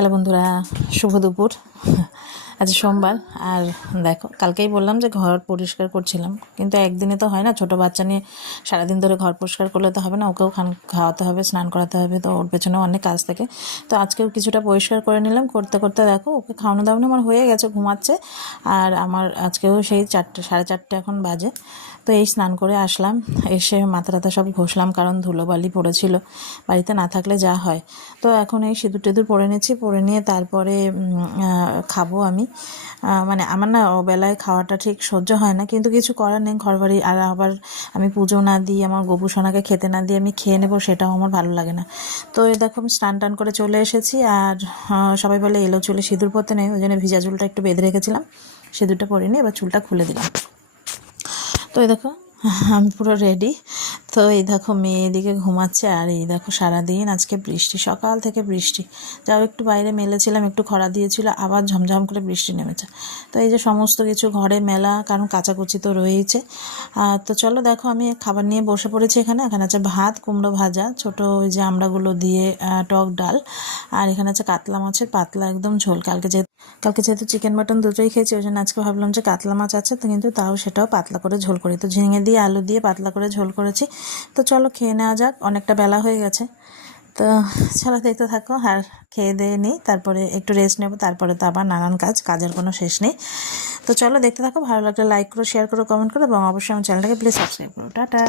Hello বন্ধুরা, শুভ দুপুর। আজ সোমবার। আর দেখো, কালকেই বললাম যে ঘর পরিষ্কার করছিলাম, কিন্তু একদিনে তো হয় না। ছোটো বাচ্চা নিয়ে সারাদিন ধরে ঘর পরিষ্কার করলে তো হবে না, ওকেও খাওয়াতে হবে, স্নান করাতে হবে, তো ওর পেছনেও অনেক কাজ থাকে। তো আজকেও কিছুটা পরিষ্কার করে নিলাম। করতে করতে দেখো, ওকে খাওয়ানো দাওয়ানো আমার হয়ে গেছে, ঘুমাচ্ছে। আর আমার আজকেও সেই 4টে 4:30 এখন বাজে। তো এই স্নান করে আসলাম, এসে মাথা টাথা সব ঘষলাম, কারণ ধুলোবালি পড়েছিল, বাড়িতে না থাকলে যা হয়। তো এখন এই সিঁদুর টিঁদুর পরে নিচ্ছি, পরে নিয়ে তারপরে খাবো আমি। মানে আমার না বেলায় খাওয়াটা ঠিক সহ্য হয় না, কিন্তু কিছু করার নেই। ঘরবাড়ি আর আবার আমি পুজো না দিই, আমার গবু সোনাকে খেতে না দিয়ে আমি খেয়ে নেবো, সেটাও আমার ভালো লাগে না। তো এই দেখো, আমি স্নান টান করে চলে এসেছি। আর সবাই বলে এলো চুলে সিঁদুর পরতে নেই, ওই জন্য ভিজা চুলটা একটু বেঁধে রেখেছিলাম, সিঁদুরটা পরে নিয়ে এবার চুলটা খুলে দিলাম। তো এই দেখো, আমি পুরো রেডি। তো এই দেখো, মেয়ে এদিকে ঘুমাচ্ছে, আর এই দেখো সারাদিন আজকে বৃষ্টি, সকাল থেকে বৃষ্টি। যাও একটু বাইরে মেলেছিলাম, একটু খরা দিয়েছিল, আবার ঝমঝম করে বৃষ্টি নেমেছে। তো এই যে সমস্ত কিছু ঘরে মেলা, কারণ কাচাকুচি তো রয়েইছে। তো চলো দেখো, আমি খাবার নিয়ে বসে পড়েছি। এখানে আছে ভাত, কুমড়ো ভাজা, ছোটো ওই যে আমড়াগুলো দিয়ে টক ডাল, আর এখানে আছে কাতলা মাছের পাতলা একদম ঝোল। কালকে যেহেতু চিকেন মাটন দুটোই খেয়েছি, ওই জন্য আজকে ভাবলাম যে কাতলা মাছ আছে, তো কিন্তু তাও সেটাও পাতলা করে ঝোল করি। তো ঝিঙে দিয়ে আলু দিয়ে পাতলা করে ঝোল করেছি। তো চলো খেয়ে নেওয়া যাক, অনেকটা বেলা হয়ে গেছে। তো চলো দেখতে থাকো, আর খেয়ে দিয়ে নিই, তারপরে একটু রেস্ট নেবো, তারপরে তো আবার নানান কাজের কোনো শেষ নেই। তো চলো দেখতে থাকো, ভালো লাগলে লাইক করো, শেয়ার করো, কমেন্ট করো, এবং অবশ্যই আমার চ্যানেলটাকে প্লিজ সাবস্ক্রাইব করো। টাটা।